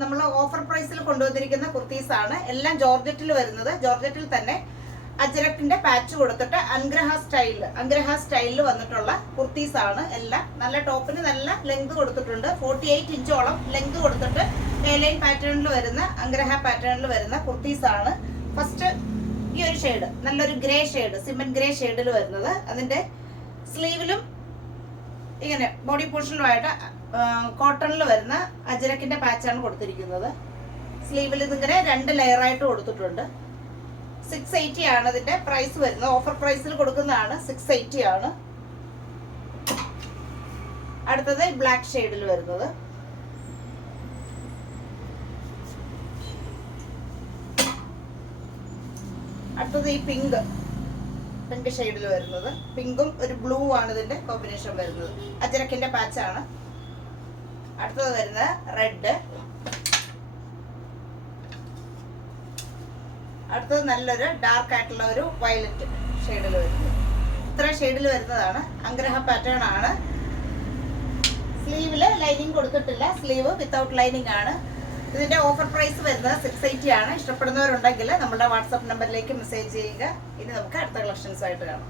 നമ്മൾ ഓഫർ പ്രൈസിൽ കൊണ്ടുവന്നിരിക്കുന്ന കുർത്തീസാണ്. എല്ലാം ജോർജറ്റിൽ വരുന്നത്. ജോർജറ്റിൽ തന്നെ അജ്രക്കിന്റെ പാച്ച് കൊടുത്തിട്ട് അൻഗ്രഹ സ്റ്റൈലിൽ വന്നിട്ടുള്ള കുർത്തീസാണ് എല്ലാം. നല്ല ടോപ്പിന് നല്ല ലെങ്ത് കൊടുത്തിട്ടുണ്ട്. 48 ഇഞ്ചോളം ലെങ്ത് കൊടുത്തിട്ട് ലൈൻ പാറ്റേണിൽ വരുന്ന അൻഗ്രഹ പാറ്റേണിൽ വരുന്ന കുർത്തീസാണ്. ഫസ്റ്റ് ഈ ഒരു ഷെയ്ഡ്, നല്ലൊരു ഗ്രേ ഷെയ്ഡ്, സിമന്റ് ഗ്രേ ഷെയ്ഡിൽ വരുന്നത്. അതിന്റെ സ്ലീവിലും ഇങ്ങനെ ബോഡി പോർഷനിലുമായിട്ട് കോട്ടണിൽ വരുന്ന അജ്രക്കിന്റെ പാച്ചാണ് കൊടുത്തിരിക്കുന്നത്. സ്ലീവിൽ ഇതിങ്ങനെ 2 ലെയറായിട്ട് കൊടുത്തിട്ടുണ്ട്. 680 ആണ് ഇതിന്റെ പ്രൈസ് വരുന്നത്. ഓഫർ പ്രൈസിൽ കൊടുക്കുന്നതാണ്. 680 ആണ്. അടുത്തത് ബ്ലാക്ക് ഷെയ്ഡിൽ വരുന്നത്. അടുത്തത് ഈ പിങ്ക് ഷെയ്ഡിൽ വരുന്നത്. പിങ്കും ഒരു ബ്ലൂ ആണ് ഇതിന്റെ കോമ്പിനേഷൻ വരുന്നത്. അജ്രക്കിന്റെ പാച്ചാണ്. അടുത്തത് വരുന്നത് റെഡ്. അടുത്തത് നല്ലൊരു ഡാർക്ക് ആയിട്ടുള്ള ഒരു വയലറ്റ് ഷെയ്ഡിൽ വരുന്നത്. ഇത്ര ഷെയ്ഡിൽ വരുന്നതാണ്. അൻഗ്രഹ പാറ്റേൺ ആണ്. സ്ലീവില് ലൈനിങ് കൊടുത്തിട്ടില്ല. സ്ലീവ് വിത്തൗട്ട് ലൈനിങ് ആണ്. ഇതിന്റെ ഓഫർ പ്രൈസ് വരുന്നത് 680 ആണ്. ഇഷ്ടപ്പെടുന്നവരുണ്ടെങ്കിൽ നമ്മുടെ വാട്സാപ്പ് നമ്പറിലേക്ക് മെസ്സേജ് ചെയ്യുക. ഇനി നമുക്ക് അടുത്ത കളക്ഷൻസ് ആയിട്ട് കാണാം.